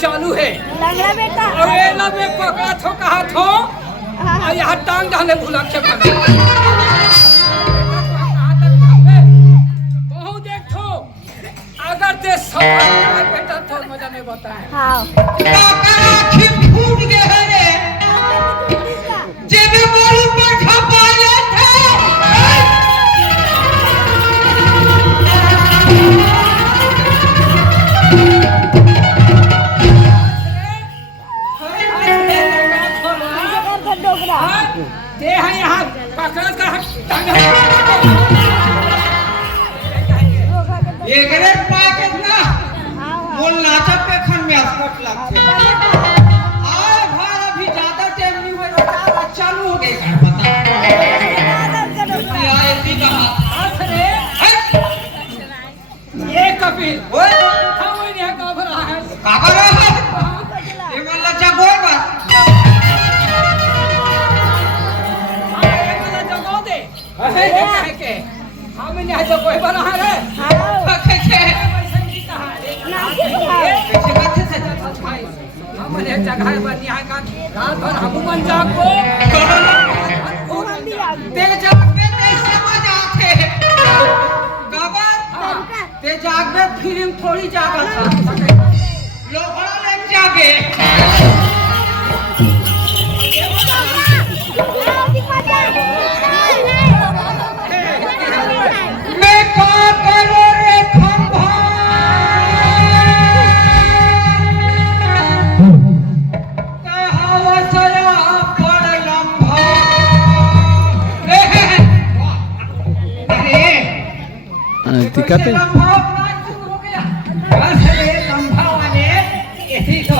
चालू है लंगड़ा बेटा और ये लबे पकड़ा थो कहा थो और यहाँ टांग डाले भुला के भागे बहुत देख थो अगर ते सब बेटा थो मजा नहीं बताए हां आखिर फूट गए रे जेबे मोरू पर खपा ले थे दे है यहाँ पकड़ कर ये करे पैकेज ना बोल नाचा पे खन में अस्पट लगते आए भार अभी ज्यादा टाइम नहीं हुआ रहा चालू हो गए घर पता आए भी कहा अरे ये कपिल ओए हम नहीं काबर रहा है काबर रहा है ये मन लज्जा बोल बस कहे के हम नहीं जो कोई बना है रे हां कैसे पैसा नहीं कहा कैसे बात से हम ने जगह बन यहाँ का रात भर हम बन जागो ते जागबे ते समझ आते गबर ते जागबे फिल्म थोड़ी जागा था लोगड़ा लेन जागे मैं का करो रे खंभा कहावा सया बड़ लंबा अरे दिक्कत है लंबा शुरू हो गया बस रे लंबा वाले यही तो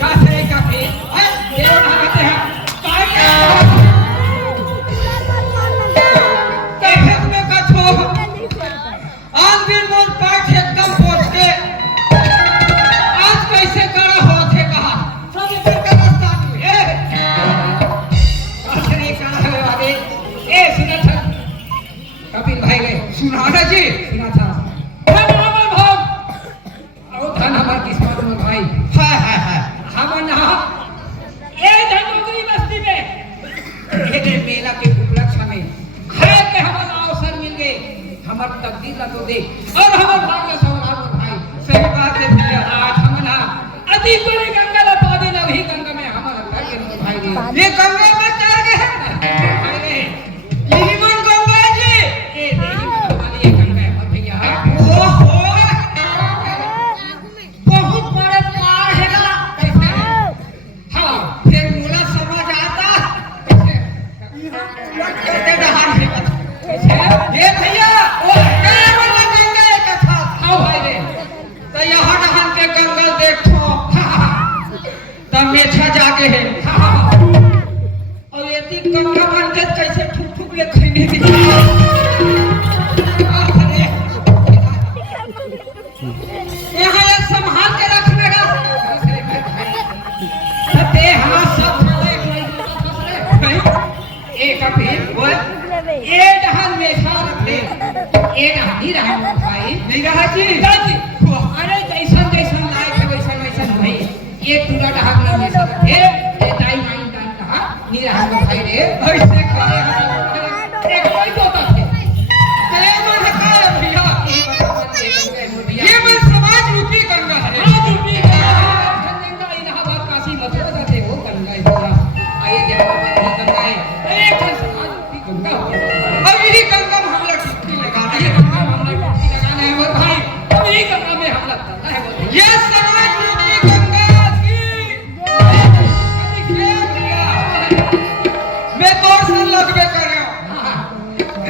कासे काफी ये उठाते हैं कैसे में कछो हमार तकदीर ला तो दे और हमार भाग ला संभाल भाई। सही बात है भैया। आज हमना अति बड़ी गंगा ला पादी ना वही गंगा में हमारा घर के भाई रे। ये गंगा में तैर गए भाई रे यही मन गंगा जी। ये नहीं हमारी ये गंगा है और भैया ओहो बहुत बड़ा पार है ना। कैसे हाँ फिर मुला समझ आता कहते डहार है ये भैया ओ क्या वाला गंगा है कथा। हाँ भाई रे तो यहाँ डहान के गंगा देखो तब मेछा जाके है और ये तीन गंगा बन के कैसे ठुक ठुक ले खैने दी। यहाँ ये संभाल के रखने का ते हाथ सब एक अभी बोल ये डहान में सार थे ये डहान नहीं रहा भाई नहीं रहा जी। दादी अरे जैसन जैसन लायक है वैसन वैसन भाई ये पूरा डहान में सार थे ये दाई माइन दाई कहा नहीं रहा भाई रे ऐसे करे एक कोई तोता थे ते मन का भैया ये मन समाज रूपी गंगा है। आज भी गंगा इलाहाबाद काशी मथुरा जाते वो गंगा है पूरा आइए क्या गंगा है एक समाज की गंगा अब यही गंगा में हम लोग डुबकी लगाना ये है। गंगा में हमने डुबकी लगाना है और भाई अब यही गंगा में हम लोग करना है वो ये समाज रूपी गंगा की मैं तो से लगबे करे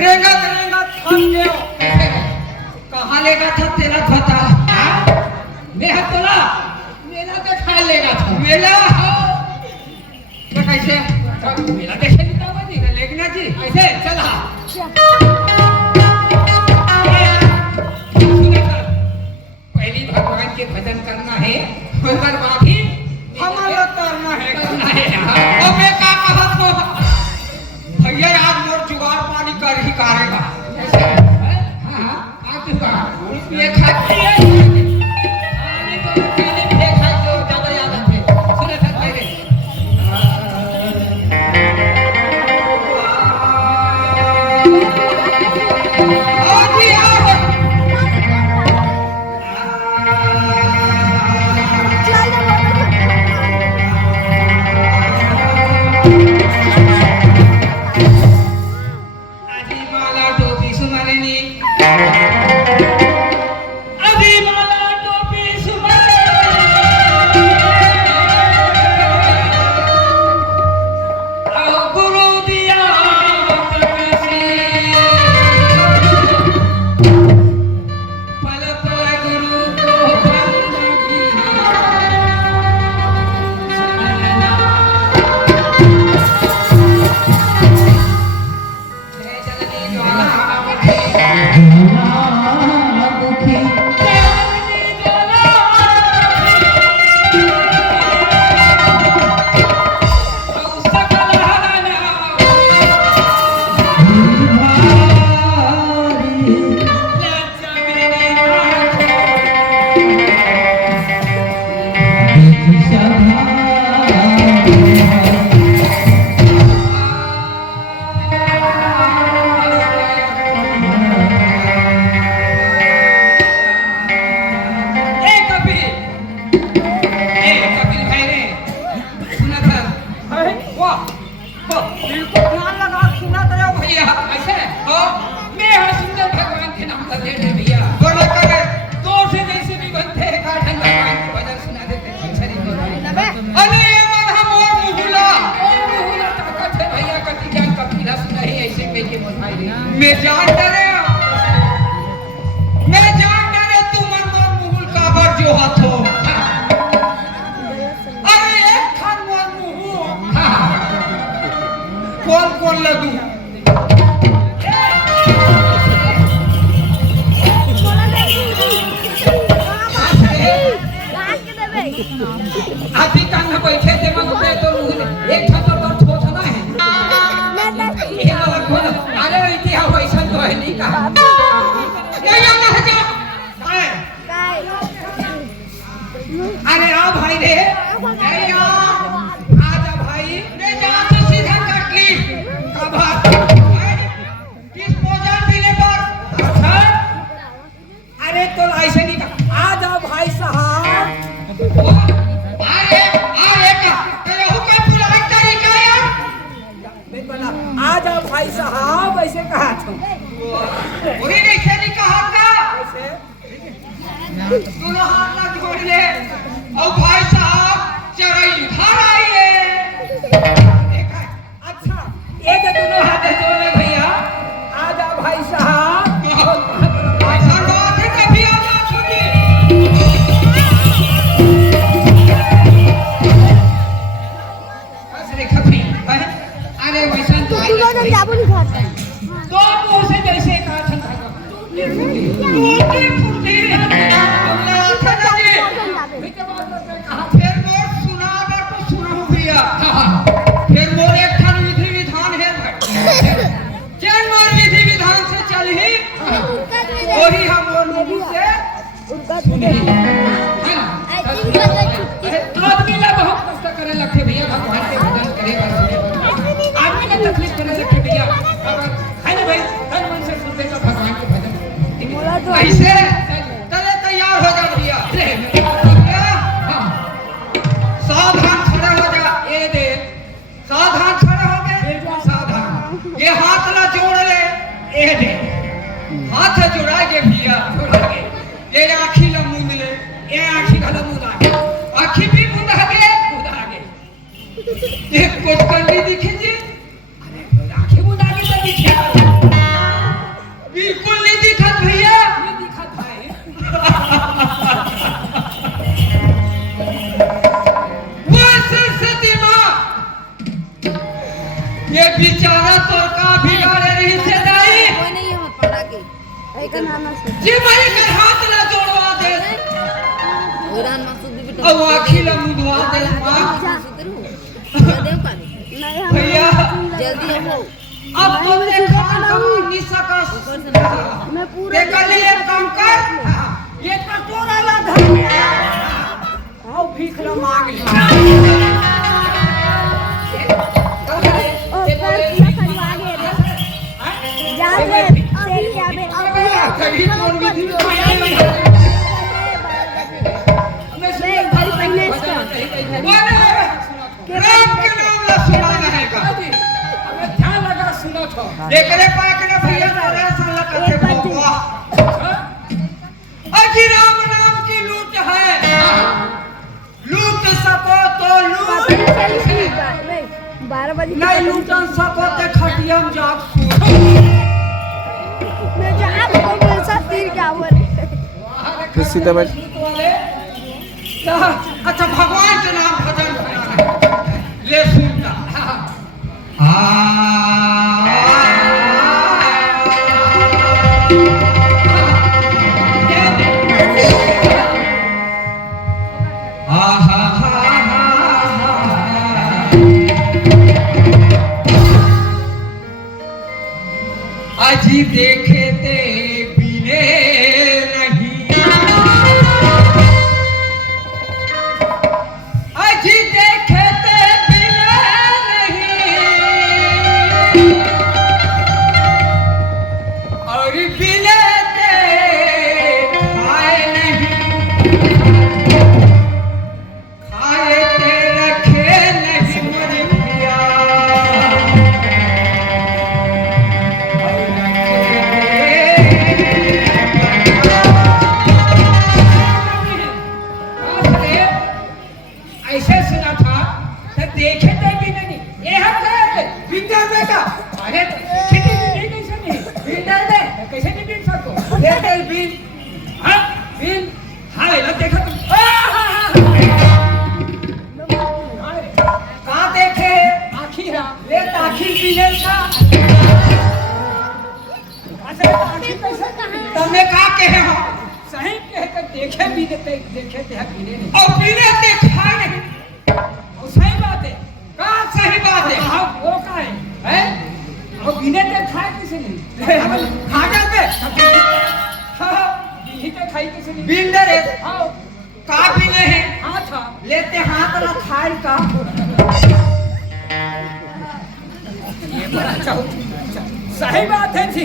रेंगा रेंगा थक गयो कहाँ लेगा था तेरा पता मेरा तोला मेरा तो खा लेगा था मेला तो कैसे मेरा देखे भी तो नहीं लेगना जी ऐसे चला पहली भगवान के भजन करना है उसके बाद ही हमारा करना है करना है अब मैं का कहत हो भैया आज मोर जुगाड़ पानी कर ही करेगा। हाँ आप ये खाती है खाने को खाने भी खा जो ज्यादा याद आते सुने सर मेरे और भी आओ आधी माला टोपी सुनाने नी आधी माला टोपी सुनाने आओ गुरु दिया तपसी पल पल गुरु को बंदगी सुनना जय जननी ज्वालावती जननी ज्वालावती औ सकल हरना लक्ष्मी एक कपिल भाई रे सुना था वाह बिल्कुल ध्यान लगा सुना तो भैया ऐसे हो मैं हर सुंदर भगवान के नाम का ले ले भैया बोले करे दो से जैसे भी बनते हैं काठन भगवान के भजन सुना देते हैं शरीर में अरे ये मन हम और मुहुला और ताकत है भैया कति ज्ञान कपिला सुना है ऐसे कह के बोल भाई रे मैं जान डरे तू मन मोर मुहुल का बर जो हाथ हो अरे एक खान मोर मुहुल कौन कौन लगू आधी कान में बैठे थे मन पे तो मुंह एक छत पर ठोस ना है ये वाला खोल अरे इतिहास वैसा तो है नहीं कहा ये ना है क्या अरे आ भाई रे नहीं आ आजा भाई ले जा तो सीधा कट ली का बात किस भोजन पीने पर अच्छा भाई साहब ऐसे कहा था पूरी नहीं खेली कहा था दोनों हाथ ना जोड़ ले और भाई साहब चढ़ाई इधर आइए। अच्छा एक दोनों हाथ जोड़े भैया आ जा भाई साहब तो से जैसे कहा था फिर मोर सुना तो सुनाऊ भैया फिर मोर एक ठान विधि विधान है चल मोर विधि विधान से चल ही वही हम मोर मुंह से सुने आदमी ला बहुत कष्ट करे लगते भैया भगवान के भजन करे आदमी ने तकलीफ करे लगते भैया है ना भाई तन मन से सुनते तो भगवान के भजन ऐसे तले तैयार हो जा भैया सावधान खड़ा हो जा ये दे सावधान खड़ा हो गए बिल्कुल सावधान ये हाथ ना जोड़ ले ये दे हाथ जोड़ा के भैया ये आँखी ला मूंद ले ये आँखी गला मुदा आँखी भी मूंद आगे ये कुछ कंडी दिखे जी आँखी मुदा के तो दिखे बिल्कुल नहीं दिखत भैया नहीं दिखत भाई वो सरस्वती माँ ये बेचारा तो का बिगाड़े रही से दाई जी भाई कर हाथ ना जोड़वा दे अब आँखी ला मुंदवा दे माँ भैया अब तो देखो नहीं सका देखो लिए काम कर ये कटोरा ला धर आओ भीख ला मांग ले कभी कौन विधि राम के नाम ला सुनाना है का ध्यान लगा सुनो तो एकरे पाक ने भैया तोरे साला कथे भगवा अजी राम नाम की लूट है लूट सको तो लूट 12 बजे नहीं लूटन सको ते खटियम जाग सू मैं जहां को मेरे साथ तीर क्या हुआ रे सीधा बैठ अच्छा भगवान के नाम भजन सुनाना है ले सुनता अजी देखे ते बिने नहीं अजी देखे ते बिने नहीं और बिने ते खाए नहीं खाए ते रखे नहीं मुझे पिया ऐसे सुना था तो देखे थे भी नहीं ये हम गए बिंदर बेटा अरे खेती नहीं कैसे नहीं बिंदर दे कैसे नहीं बिन सको दे दे बिन हां बिन हां ले देखा तुम कहां देखे आंखी है ले आंखी बिने का अच्छा आंखी कैसे तुमने कहा कहे हो सही कहकर देखे भी देखे थे बिने नहीं और बिने ते खाए नहीं और सही बात है कहा सही बात है हाँ वो का है और बिने ते खाए किसी नहीं खाजा पे हाँ बिने ते खाई किसी नहीं बिंदर है हाँ का बिने है हाँ था लेते हाथ ला खाए का ये बड़ा सही बात है जी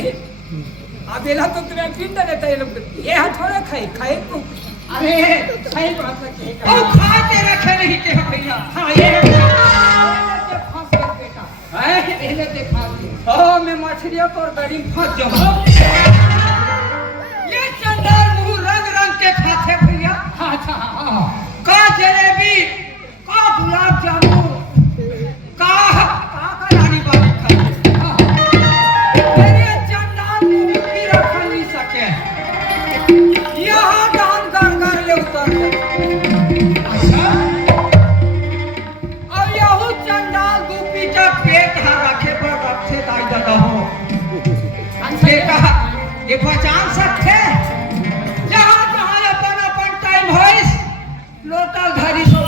अब ये तो तुम्हें पिंड देता है लोग ये हाथ थोड़े खाए खाए तू अरे सही बात है ओ खाते रखे नहीं के भैया हाँ ये फांस बेटा है ये लेते फांस मैं मछलियों पर गड़ी फंस जाऊँ। ये चंडाल मुँह रंग रंग के खाते भैया। अच्छा हाँ का जलेबी, का गुलाब जामुन, का रानी बाबू खाते। मेरे चंडाल मुँह भी रख नहीं सके। यहाँ दान गरगढ ले उतर गए। अच्छा अब यहू चंडाल गोपी का पेट है रखे पर रखे दाई दादा हो। बेटा ये पहचान सकते जहाँ जहाँ अपन अपन टाइम होइस लोटल घरी सो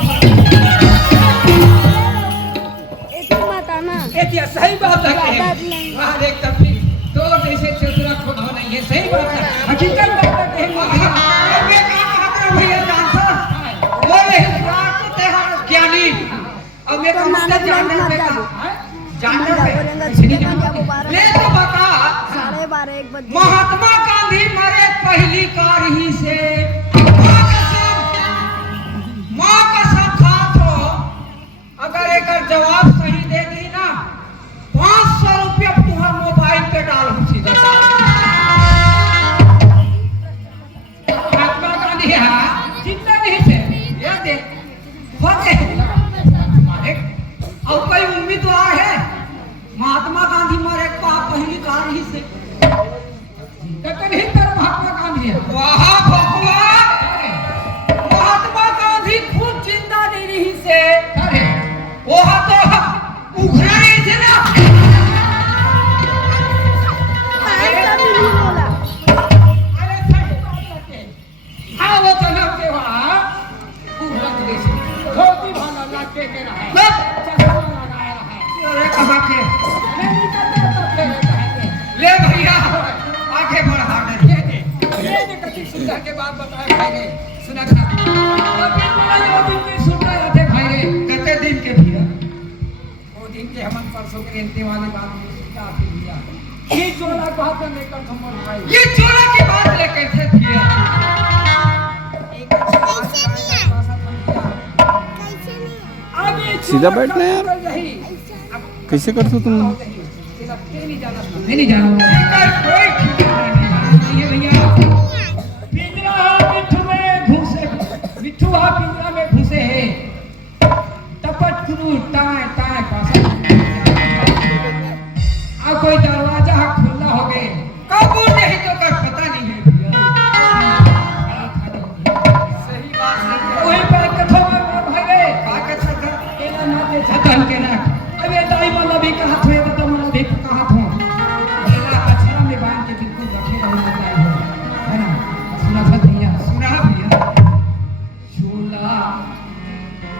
ऐसे मत आना ये सही बात है ज्यादा नहीं। वहाँ देख तब भी तो जैसे चतुरा खुद हो नहीं है सही बात है हकीकत बात है अब ये काम हमारा भैया जानता बोले रात को तेहार ज्ञानी अब मेरे तो को नाना मतलब जानने मत पे जाओ। जानने बोलेंगे पे सीधे ना जाओ 12 ले तो बता 12:30 1 बजे। महात्मा गांधी मरे पहली कार ही से माँ कसम खा तो अगर एक जवाब सही दे दी ना 500 रुपया तुम्हारा मोबाइल पे डाल सीधा महात्मा गांधी है जितना नहीं से ये दे होते और कोई उम्मीदवार है महात्मा गांधी मरे पहली कार ही से लेकिन हिंदर महात्मा गांधी है वहाँ भगवान महात्मा गांधी खुद जिंदा नहीं रही से अरे वहाँ तो उखड़ा नहीं थे ना ऐसा भी नहीं बोला। अरे सही बात है हाँ वो तो लोग के वहाँ उभरत जैसे धोती भाला लाके के रहा है चश्मा लगाया है अरे कहाँ के नहीं करते तो फिर कहते ले भैया आगे बढ़ा दे ये जो कति सुंदर के बात बताया भाई ने सुना था अभी पूरा वो दिन के सुन रहे थे भाई ने कितने दिन के भैया वो दिन के हम परसों के रहते वाले बात क्या थी भैया ये चोला बात में लेकर तुम भाई ये चोला की बात लेकर थे भैया एक कैसे नहीं है अब ये सीधा बैठना यार। कैसे करते हो तुम? नहीं जाना लेकर कोई ठिकाना नहीं ये भैया पिंजरा मिट्ठू में घुसे मिट्ठू हा पिंजरा में घुसे है टपट कुरू टाए टाए पासा आ कोई दरवाजा खुला हो गए कब नहीं तो कर पता नहीं है भैया सही बात है वही पर कथो में भाई रे कागज से कर एला नाते छतन के ना अबे दाई वाला भी कहा थे तो मला भी कहा था एला अछरा में बांध के बिल्कुल रखे रहो दाई है ना सुना था भैया सुना भैया चोला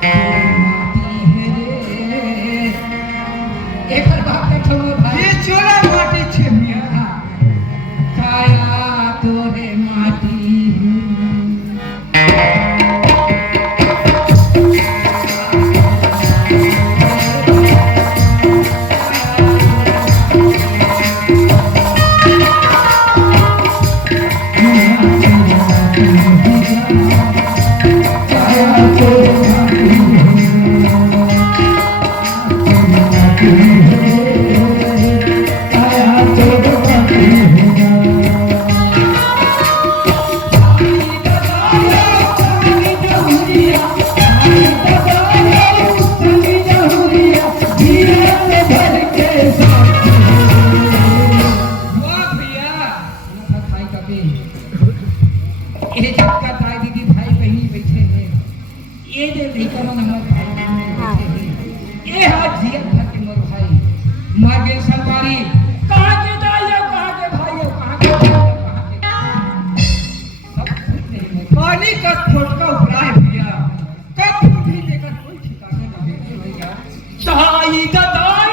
माटी है रे एक बात कथो भाई ये चोला माटी छे भैया काया तोरे माटी वाह भैया सुना था भाई कभी ये जब का ताई दीदी भाई बहनी बैठे हैं ये दे लेकर हमारे भाई बहनी बैठे हैं ये हाथ जिया था कि मोर भाई मर गए सरकारी कहाँ के दाई हो कहाँ के भाई हो कहाँ के भाई हो कहाँ के सब कुछ नहीं है पानी का फोटका उभरा है भैया कब भी देखकर कोई ठिकाना नहीं है भैया दाई दाई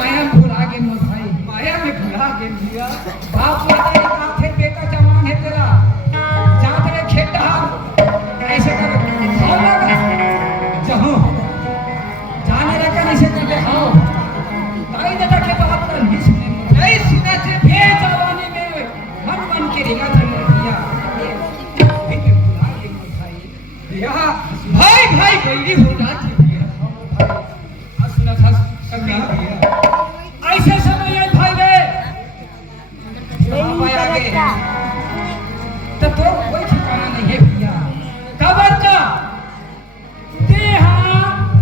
माया भुला गेल मोर भाई, माया में भुला गेल भैया। बाप बेटा का फिर बेटा जवान है तेरा, जात रे खेटा ऐसे कर खाओ लगा जहो जाने लगा ऐसे करते हाँ ताई दादा के बात का नहीं सुने थे ये जवानी में मन मन के रिगा थे भैया ये भुला गेल मोर भाई भैया भाई भाई बैरी हो जाती भैया। सुना था कभी भैया ऐसे समय है भाई रे नहीं करेगा। तो कोई ठिकाना नहीं है भैया कबर का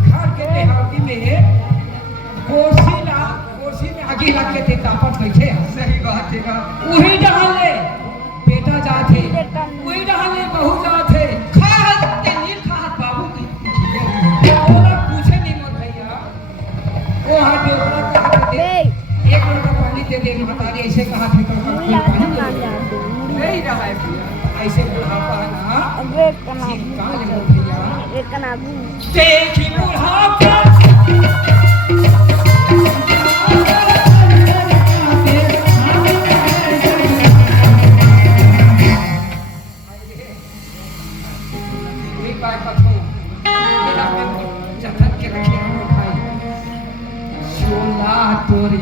घर के देहाती में कोसी में आगे लग के तापत बैठे हैं। सही बात है का वही डाल ले बेटा जाते वही डाल ले बहू जाते खात के नील खात बाबू की ओला पूछे नहीं मोर भैया वो हाथ ओला का हाथ दे बे एक लोटा पानी दे दे महतारी ऐसे कहा थे तो मुड़ी पानी आके दे ना दे। जाते नहीं रहा है भैया। ऐसे बुढ़ापा है ना एक कना कहाँ ले मोर भैया एक कना देखी बुढ़ापा तोरे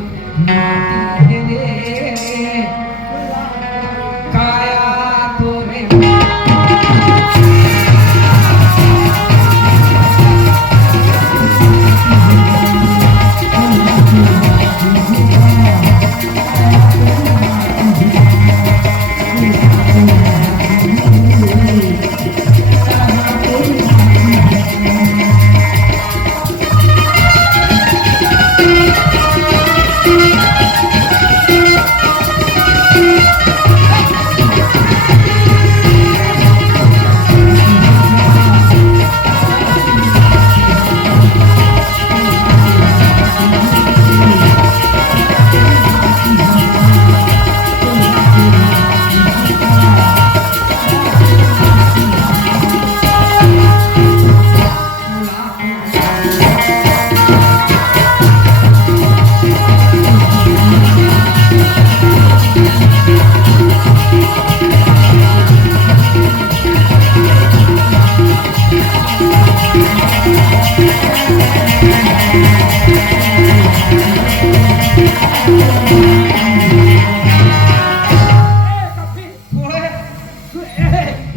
काया तोरे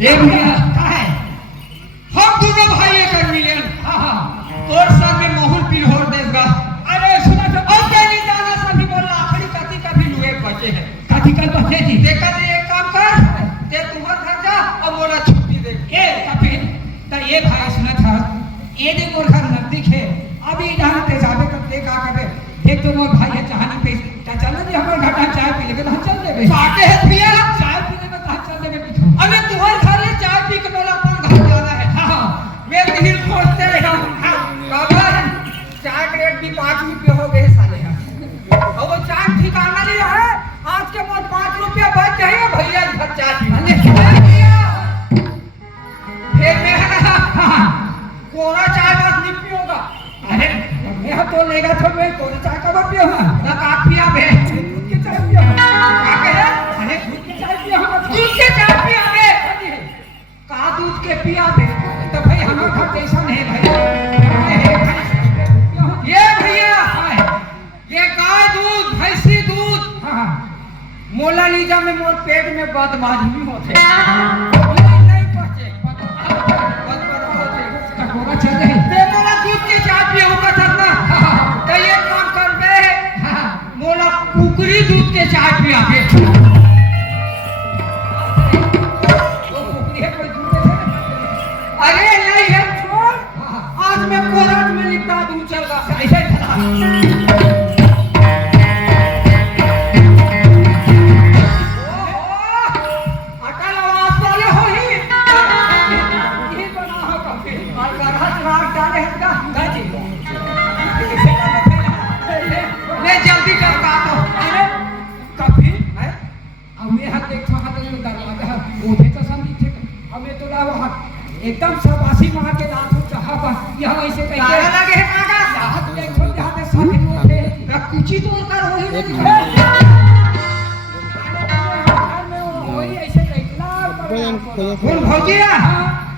ये भैया का है हम दोनों भाई एक मिलियन तोर साथ में माहौल पी हो देगा। अरे सुना तो और तेरी दाना सभी बोला आखिरी कति का भी लुए बचे हैं। काठी कर बचे जी देखा दे एक काम कर ते तुम्हार घर जा और बोला छुट्टी दे। ए कपिल त ये भाई सुना था ये दिन मोर घर नजदीक है अभी जहाँ ते जाबे तब देख आ करे देख तो मोर भाई है चाहनी पे चलो जी हमारे घाटा चाय पी लेके तो हम चल देबे साके है भैया चाय पीने में तो हम चल देबे पीछे अबे तुम्हार घर ले चाय पी के बोला अपन घर जाना है। हाँ मैं दिल खोजते रहा खबर चाय का रेट भी 5 रुपये हो गए साले और वो चाय ठिकाना नहीं है। आज के मोट 5 रुपये बच जाए भैया घर चाय पीने फिर मैं कोरा चाय बस नहीं पियूंगा। अरे मैं तो लेगा तो मैं कौन चाय का पियो हां ना काफिया बे दूध के चाय पियो का कहे अरे दूध के चाय पियो हम दूध के चाय पिया बे का दूध के पिया दे तो भाई हमारा घर जैसा नहीं भाई ये भैया ये गाय दूध भैंसी दूध हाँ मोला लीजा में मोर पेट में बदमाशी होते नहीं पहुंचे कटोरा चल रही ते मोला दूध के चाय पिए होगा थरना तो ये काम कर बे मोला कुकरी दूध के चाय पिया बे वो कुकरी है कोई दूध से अरे नहीं है छोड़ आज मैं कोराट में लिपटा दूं चलगा ऐसे चला अटल आवाज वाले हो ही ये बना हो कभी और गरगढ राग डाले हैं का गाजी ले जल्दी कर का तो अरे कभी है हमें हाथ देखो हाथ में दरवाजा ओठे तो समझी थे हमें तो लावा हाथ एकदम सब आसी मार के लात हो चाहा बस यह ऐसे तारा कहीं लगे है काका हाथ देखो जहां पे सब कौन भौजिया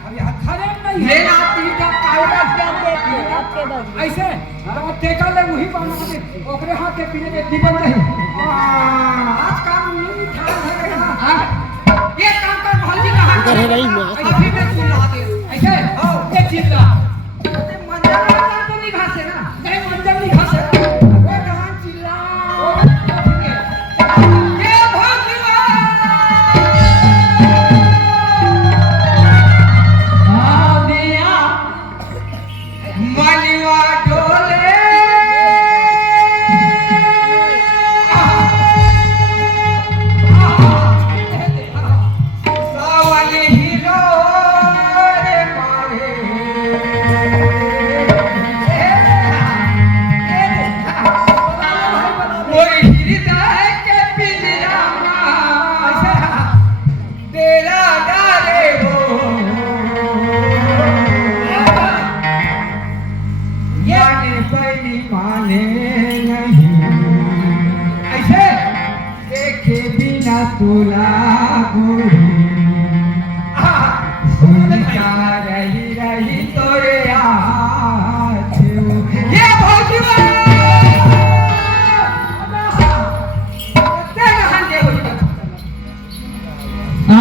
अभी हथारे में नहीं ये है ना तीटा पाउडर आपके बाजू ऐसे तो टेका ले वही बना दे ओकरे हाथ के पीने के दीपन नहीं आज काम नहीं था हां ये काम कर भौजी कहां इधर है रही मैं। अभी मैं सुना दे ऐसे एक चिल्ला मंजर तो नहीं घासे ना नहीं मंजर नहीं खा सकते वो कहां चिल्ला ये भौजिया आ दिया मलिवा डोले सावन हिलो रे मारे कोई हृदय के पिंजरा तेरा डाले हो माने पड़ी माने नहीं ऐसे देखे बिना तुला गुरु सुनता रही रही तोरे हाथ ये भौजिया ते कहां के होई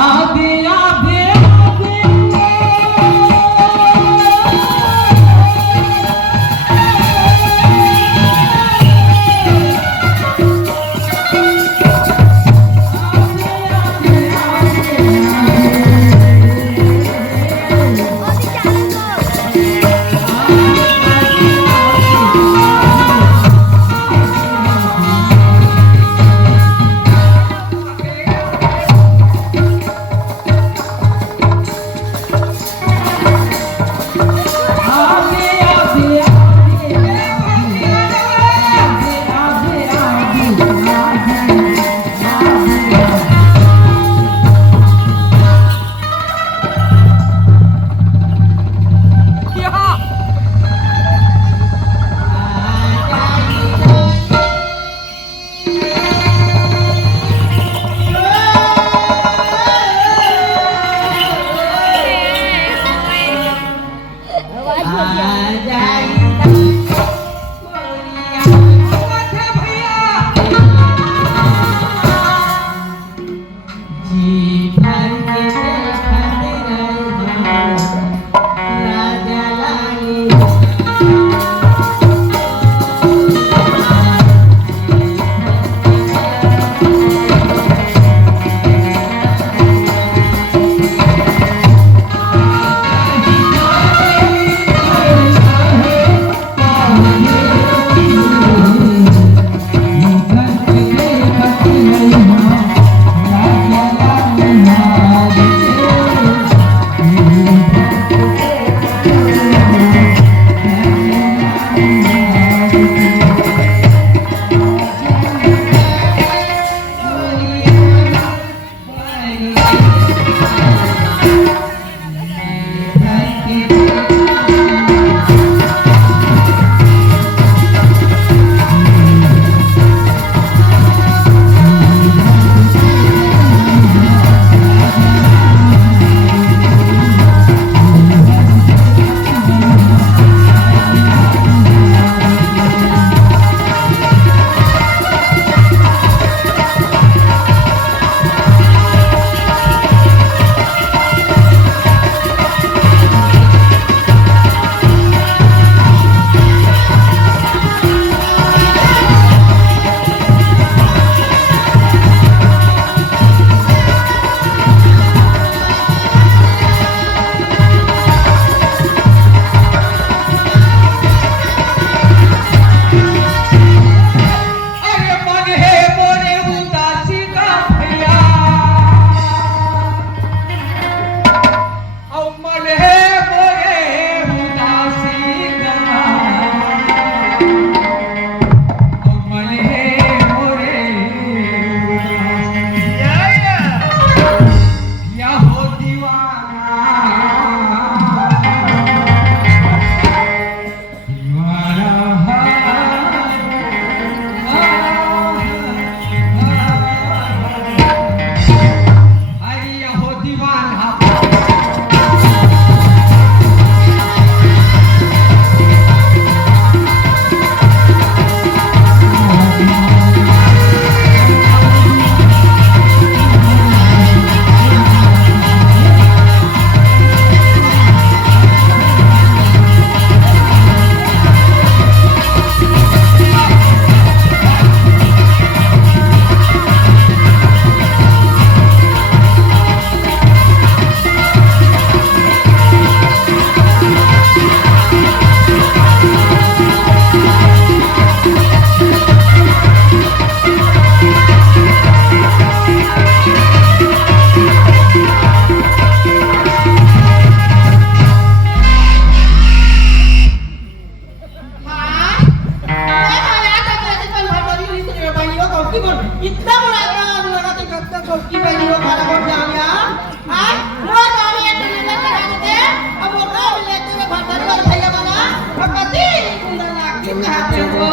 आगे आगे आगे चौकी बैठी हो काला बोल जाऊंगा हां वो गाड़ी है तुमने लगा दे अब वो गाड़ी ले तूने भटक कर भैया बना अब कति कुंडा लाग के हाथ में वो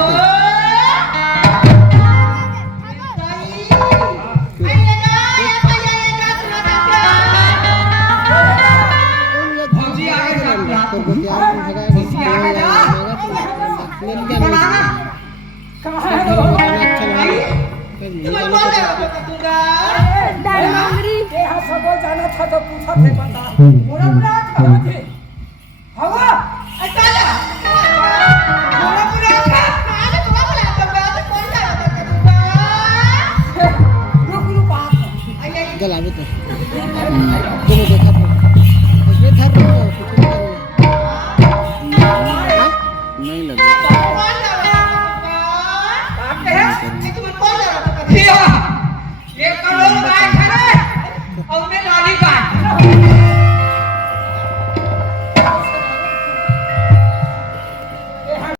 दhandongri ये हाँ सब जाना था तो पूछा थे बंदा पूरा पूरा था जी हवा अकाला पूरा पूरा था आज तो बोला तो बात कौन सा रुक रुक बात आई आई गला भी तो